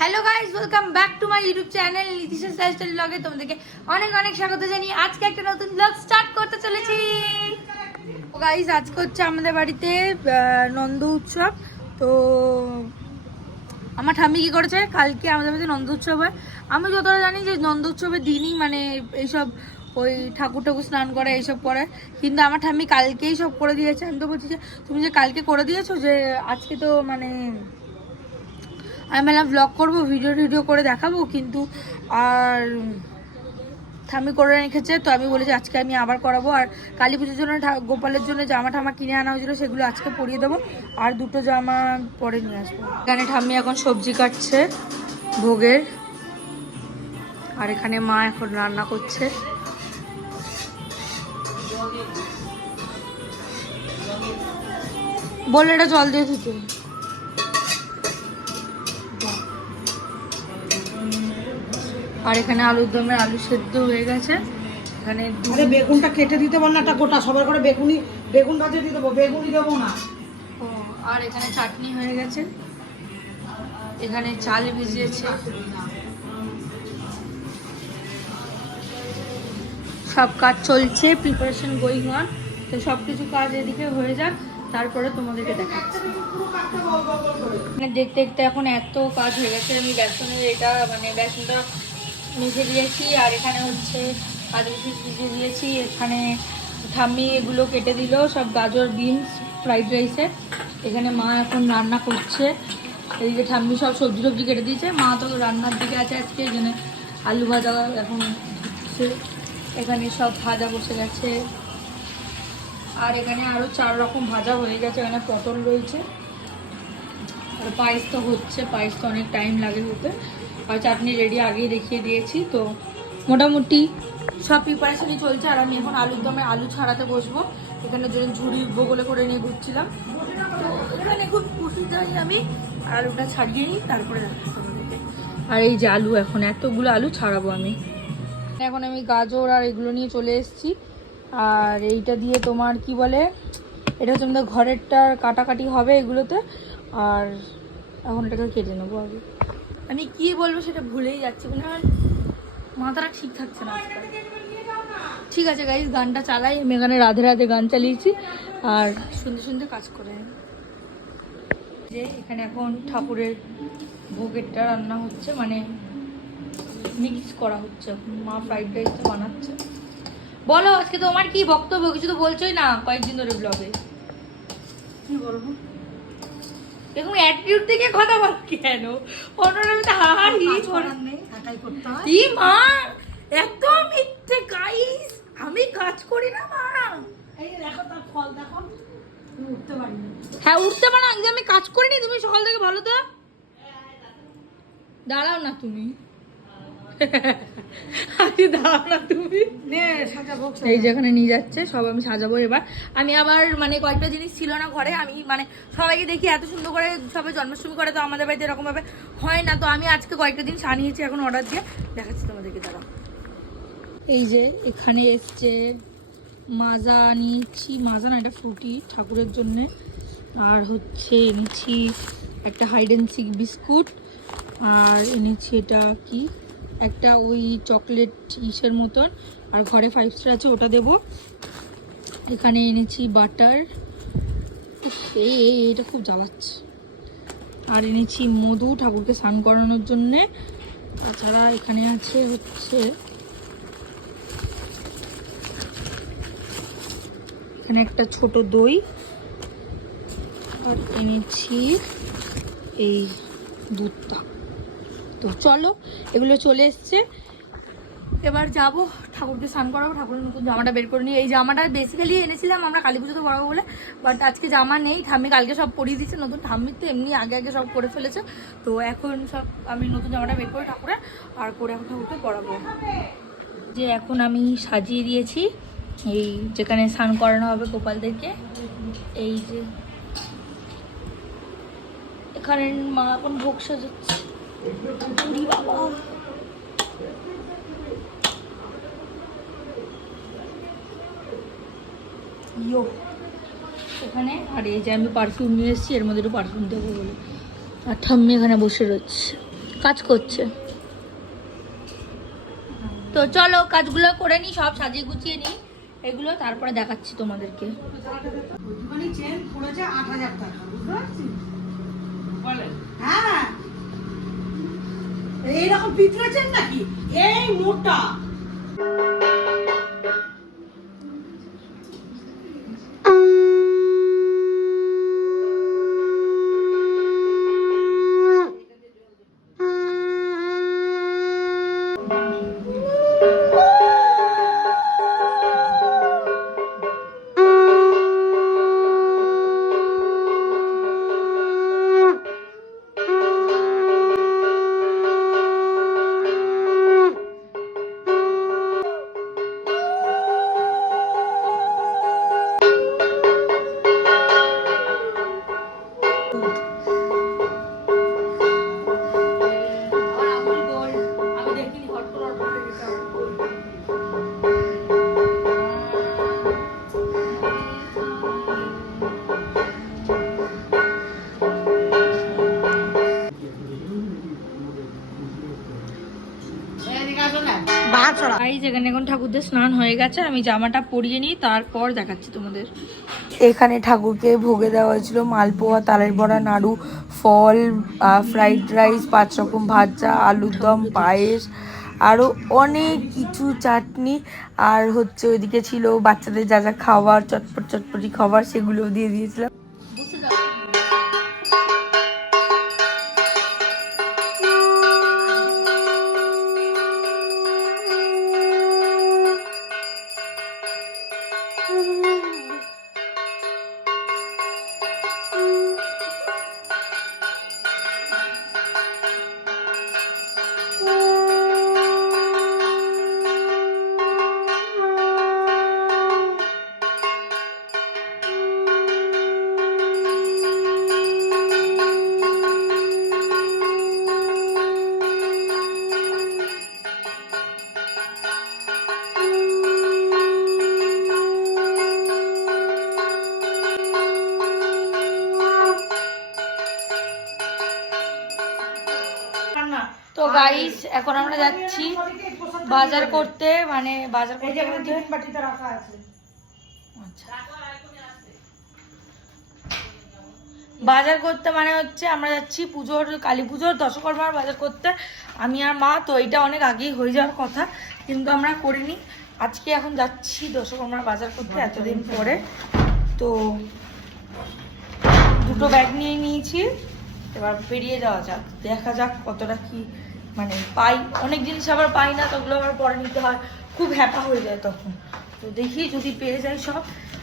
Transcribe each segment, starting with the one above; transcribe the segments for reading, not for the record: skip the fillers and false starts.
Hello guys, welcome back to my YouTube channel Nitisha lifestyle ব্লগে। তোমাদেরকে অনেক অনেক স্বাগত জানিয়ে আজকে একটা নতুন ব্লগ স্টার্ট করতে চলেছি। তো গাইস, আজকে হচ্ছে আমাদের বাড়িতে নন্দ উৎসব। তো আমার ঠাম্মি কি করেছে, কালকে আমাদের বাড়িতে নন্দ উৎসব হয়। আমি যতটা জানি যে নন্দ উৎসবের দিনই মানে এইসব ওই ঠাকুর ঠাকুর স্নান করে এইসব করে, কিন্তু আমার ঠাম্মি কালকেই সব করে দিয়েছে। আমি তো বলছি যে তুমি যে কালকে করে দিয়েছো, যে আজকে তো মানে আমি বললাম ব্লগ করবো, ভিডিও করে দেখাবো, কিন্তু আর ঠাম্মি করে রেখেছে। তো আমি বলেছি আজকে আমি আবার করাবো। আর কালী পুজোর জন্য গোপালের জন্য জামা ঠামা কিনে আনা হয়েছিল, সেগুলো আজকে পরিয়ে দেবো। আর দুটো জামা পরে নিয়ে আসবো। এখানে ঠাম্মি এখন সবজি কাটছে ভোগের, আর এখানে মা এখন রান্না করছে। বললে এটা জল দিয়ে ধুতে। আর এখানে আলুর দমের আলু সেদ্ধ হয়ে গেছে। এখানে বেগুনটা কেটে দিতে বল না, একটা গোটা সবার করে বেগুন ভাজে দিয়ে দেবো, বেগুনই দেবো না। ও, আর এখানে চাটনি হয়ে গেছে। এখানে চাল ভিজিয়েছে। সব কাজ চলছে, প্রিপারেশন গোয়িং অন। তো সব কিছু কাজ এদিকে হয়ে যাক, তারপরে তোমাদেরকে দেখাচ্ছি। দেখতে দেখতে এখন এত কাজ হয়ে গেছে। আমি বেসনের এটা মানে বেসনটা মেখে দিয়েছি, আর এখানে হচ্ছে কাজু কিশমিশ ভিজিয়ে দিয়েছি। এখানে ঠাম্মি এগুলো কেটে দিল, সব গাজর বিনস ফ্রাইড রাইসে। এখানে মা এখন রান্না করছে। এদিকে ঠাম্মি সব সবজি টবজি কেটে দিয়েছে। মা তো রান্নার দিকে আছে আজকে। এখানে আলু ভাজা এখন হচ্ছে, এখানে সব ভাজা বসে গেছে। আর এখানে আরও 4 রকম ভাজা হয়ে গেছে। এখানে পটল রয়েছে, আর পায়েস তো হচ্ছে। পায়েস তো অনেক টাইম লাগে হতে। আর চাটনি রেডি আগেই দেখিয়ে দিয়েছি। তো মোটামুটি সব প্রিপারেশনই চলছে। আর আমি এখন আলুর দমে আলু ছাড়াতে বসবো। এখানে জন্য ঝুড়ি বগলে করে নিয়ে ঘুরছিলাম। তো এখানে খুব খুশি যাই আমি, আলুটা ছাড়িয়ে নিই, তারপরে আর এই যে আলু, এখন এতগুলো আলু ছাড়াবো আমি। এখন আমি গাজর আর এগুলো নিয়ে চলে এসেছি। আর এইটা দিয়ে তোমার কি বলে, এটা হচ্ছে আমাদের ঘরেরটার কাটাকাটি হবে এগুলোতে। আর এখন এটাকে কেটে নেবো। আগে আমি কি বলবো সেটা ভুলেই যাচ্ছি, মানে আমার মাথাটা ঠিক থাকছে না আজকাল। ঠিক আছে গাইস, গানটা চালাই। আমি এখানে রাধে রাধে গান চালিয়েছি আর শুনতে শুনতে কাজ করে। যে এখানে এখন ঠাকুরের ভোগেরটা রান্না হচ্ছে, মানে মিক্স করা হচ্ছে। মা ফ্রাইড রাইসটা বানাচ্ছে। বলো আজকে তোমার কি বক্তব্য? কিছু তো বলছোই না কয়েকদিন ধরে ব্লগে। কি বলবো? এরকম অ্যাটিটিউড থেকে কথা বল কেন? অন্যরা তো হাহাহি করার নেই, একাই করতে হয়। কি মা এত মিথ্যে গাইস, আমি কাজ করি না মা। এই দেখো তার ফল, দেখো তুমি উঠতে পারিনি। হ্যাঁ উঠতে পারো, আমি কাজ করিনি। তুমি সকাল থেকে ভালো তো দাঁড়াও না তুমি। দাঁড়াও না তুমি। এই যেখানে নিয়ে যাচ্ছে সব আমি সাজাবো এবার। আমি আবার মানে কয়েকটা জিনিস ছিল না ঘরে। আমি মানে সবাইকে দেখি এত সুন্দর করে সবাই জন্মাষ্টমী করে, তো আমাদের বাড়িতে এরকম ভাবে হয় না। তো আমি আজকে কয়েকটা জিনিস আনিয়েছি, এখন অর্ডার দিয়ে দেখাচ্ছি তোমাদেরকে। দাঁড়াও, এই যে এখানে এসছে মাজা আনিয়েছি। মাজা না, এটা ফ্রুটি ঠাকুরের জন্যে। আর হচ্ছে এনেছি একটা হাইড অ্যান্ড সিক বিস্কুট। আর এনেছি এটা কি, একটা ওই চকলেট ইসের মতন। আর ঘরে 5 স্টার আছে, ওটা দেবো। এখানে এনেছি বাটার। এটা খুব জ্বালাচ্ছে। আর এনেছি মধু ঠাকুরকে স্নান করানোর জন্যে। তাছাড়া এখানে আছে হচ্ছে, এখানে একটা ছোট দই। আর এনেছি এই দুধটা। তো চলো, এগুলো চলে এসছে। এবার যাব ঠাকুরকে স্নান করাবো। ঠাকুরের নতুন জামাটা বের করে নিই। এই জামাটা বেসিক্যালি এনেছিলাম আমরা কালী পুজোতে পরাবো বলে, বাট আজকে জামা নেই। ঠাম্মি কালকে সব পরিয়ে দিচ্ছে নতুন। ঠাম্মি তো এমনি আগে আগে সব করে ফেলেছে। তো এখন সব আমি নতুন জামাটা বের করে ঠাকুরে আর করে এখন ঠাকুরকে পরাবো। যে এখন আমি সাজিয়ে দিয়েছি এই যেখানে স্নান করানো হবে গোপালদেরকে। এই যে এখানে মা এখন ভোগ সাজাচ্ছে। বাবা ইয়ো এখানে। আর এই যে আমি পারফিউম নিয়ে এসেছি, এর মধ্যে একটু পারফিউম দেবো বলে। আর ঠাম্মি এখানে বসে রয়েছে। কাজ করছে। তো চলো কাজগুলো করে নি, সব সাজিয়ে গুছিয়ে নি এগুলো, তারপরে দেখাচ্ছি তোমাদেরকে। চেন পড়েছে 8,000 টাকা, বুঝতে পারছিস? হ্যাঁ, এইরকম পিতলের চেন নাকি এই মোটা? যেখানে এখন ঠাকুরদের স্নান হয়ে গেছে, আমি জামাটা পরিয়ে নিই তারপর দেখাচ্ছি তোমাদের। এখানে ঠাকুরকে ভোগে দেওয়া হয়েছিল মালপোয়া, তালের বড়া, নাড়ু, ফল, ফ্রাইড রাইস, 5 রকম ভাজা, আলুর দম, পায়েস, আরও অনেক কিছু, চাটনি, আর হচ্ছে ওইদিকে ছিল বাচ্চাদের যা যা খাবার, চটপটি খাবার, সেগুলোও দিয়ে দিয়েছিলাম। তো গাইস এখন আমরা যাচ্ছি বাজার করতে, মানে বাজার করতে বাজার করতে মানে হচ্ছে আমরা যাচ্ছি পুজোর, কালী পুজোর, দশকর্মার বাজার করতে, আমি আর মা। তো এটা অনেক আগেই হয়ে যাওয়ার কথা, কিন্তু আমরা করিনি। আজকে এখন যাচ্ছি দশকর্মার বাজার করতে এতদিন পরে। তো 2টো ব্যাগ নিয়ে নিয়েছি, এবার বেরিয়ে যাওয়া যাক, দেখা যাক কতটা কি মানে পাই। অনেক জিনিস আবার পাই না, তো ওগুলো আবার পরে নিতে হয়, খুব হ্যাপা হয়ে যায় তখন। তো দেখি যদি পেয়ে যাই সব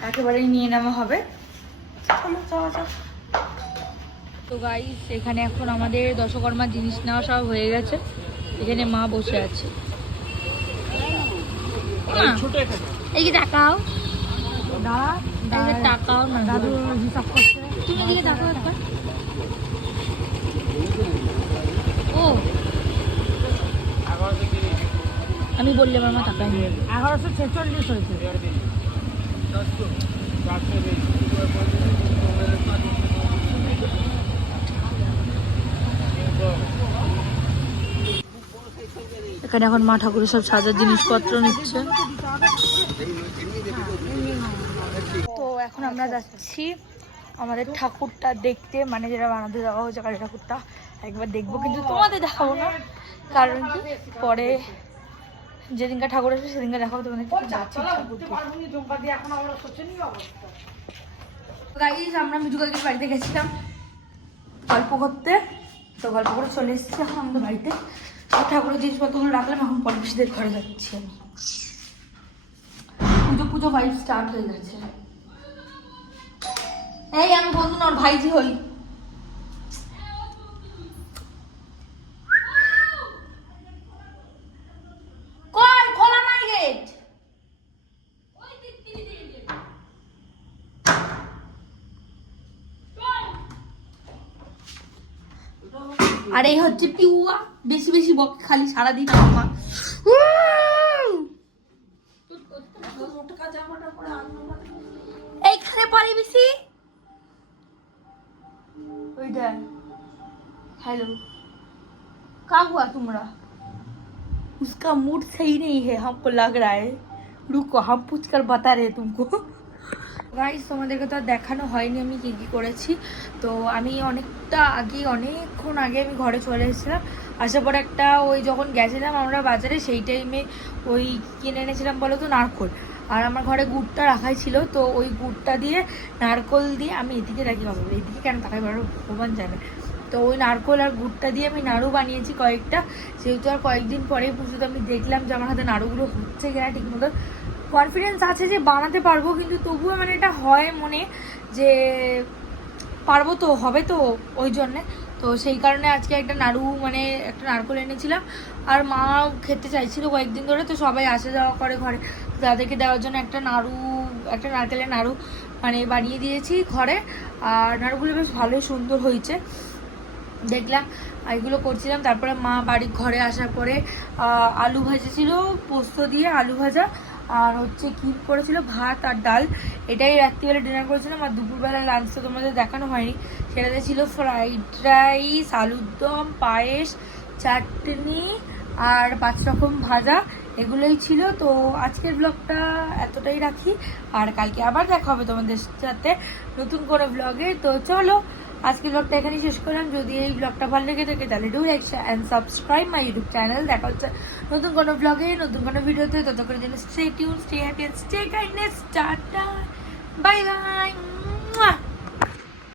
একেবারেই নিয়ে নেওয়া হবে। চলো যাওয়া যাক। তো গাইস এখানে এখন আমাদের দশকর্মার জিনিস নেওয়া সব হয়ে গেছে, এখানে মা বসে আছে। এই যে টাকাও টাকাও না, দাদু হিসাব করছে, তুমি দিকে টাকা একবার। ও আমি বললাম আমার টাকা নিয়ে 1146 হয়েছে। এখানে এখন মা ঠাকুরের সব সাজার জিনিসপত্র নিচ্ছে। তো এখন আমরা যাচ্ছি আমাদের ঠাকুরটা দেখতে, মানে যেটা বানাতে দেওয়া হয়েছে কালী ঠাকুরটা একবার দেখবো, কিন্তু তোমাদের দেখাবো না, কারণ কি পরে যেদিনকার ঠাকুর আসবে সেদিনকার দেখাবো তোমাদের। গাইস আমরা মিঠু কাকির বাড়িতে গেছিলাম গল্প করতে, তো গল্প করে চলে এসেছি এখন আমাদের বাড়িতে। সব ঠাকুরের জিনিসপত্রগুলো রাখলাম, এখন পরবেশীদের ঘরে যাচ্ছি আমি। পুজো ভাইব স্টার্ট হয়ে গেছে। এই আমি বন্ধু নর ভাইজি হই। কই খোলা নাই গেট? আর এই হচ্ছে পিউয়া, বেশি বেশি বকে খালি সারাদিন আমার। এইখানে পরে বেশি ওইটা হ্যালো क्या हुआ तुम्हारा? उसका मूड सही नहीं है हमको लग रहा है। रुको हम पूछ कर बता रहे तुमको। গাইস তোমাদেরকে তো আর দেখানো হয়নি আমি কী কী করেছি। তো আমি অনেকক্ষণ আগে আমি ঘরে চলে এসেছিলাম। আসার পর একটা ওই যখন গেছিলাম আমরা বাজারে সেই টাইমে ওই কিনে এনেছিলাম বলো তো নারকোল। আর আমার ঘরে গুড়টা রাখাই ছিল, তো ওই গুড়টা দিয়ে নারকোল দিয়ে আমি এদিকে রাখি বাবা, এইদিকে কেন তাকাই বড় ভগবান জানে। তো ওই নারকোল আর গুড়টা দিয়ে আমি নাড়ু বানিয়েছি কয়েকটা। যেহেতু আর কয়েকদিন পরেই পুজো, তো আমি দেখলাম যে আমার হাতে নাড়ুগুলো হচ্ছে কিনা ঠিক মতো। কনফিডেন্স আছে যে বানাতে পারবো, কিন্তু তবুও মানে এটা হয় মনে যে পারবো তো, হবে তো, ওই জন্যে। তো সেই কারণে আজকে একটা নাড়ু মানে একটা নারকোল এনেছিলাম। আর মা খেতে চাইছিল কয়েকদিন ধরে, তো সবাই আসা যাওয়া করে ঘরে, তাদেরকে দেওয়ার জন্য একটা নারকেলের নাড়ু মানে বানিয়ে দিয়েছি ঘরে। আর নাড়ুগুলো বেশ ভালোই সুন্দর হয়েছে দেখলাম, এগুলো করছিলাম। তারপরে মা ঘরে আসার পরে আলু ভাজা ছিল, পোস্ত দিয়ে আলু ভাজা, আর হচ্ছে কি করেছিল ভাত আর ডাল। এটাই রাত্রিবেলা ডিনার করেছিলাম। আর দুপুরবেলা লাঞ্চ তো তোমাদের দেখানো হয়নি, সেটাতে ছিল ফ্রাইড রাইস, আলুর দম, পায়েস, চাটনি আর 5 রকম ভাজা, এগুলোই ছিল। তো আজকের ব্লগটা এতটাই রাখি, আর কালকে আবার দেখা হবে তোমাদের সাথে নতুন কোনো ব্লগে। তো চলো আজকের ব্লগটা এখানেই শেষ করলাম। যদি এই ব্লগটা ভালো লেগে থাকে তাহলে do like and subscribe my YouTube channel. দেখা হচ্ছে নতুন কোনো ব্লগে, নতুন কোনো ভিডিওতে। ততক্ষণের জন্য stay tune, stay happy, stay kindness, tata, bye bye.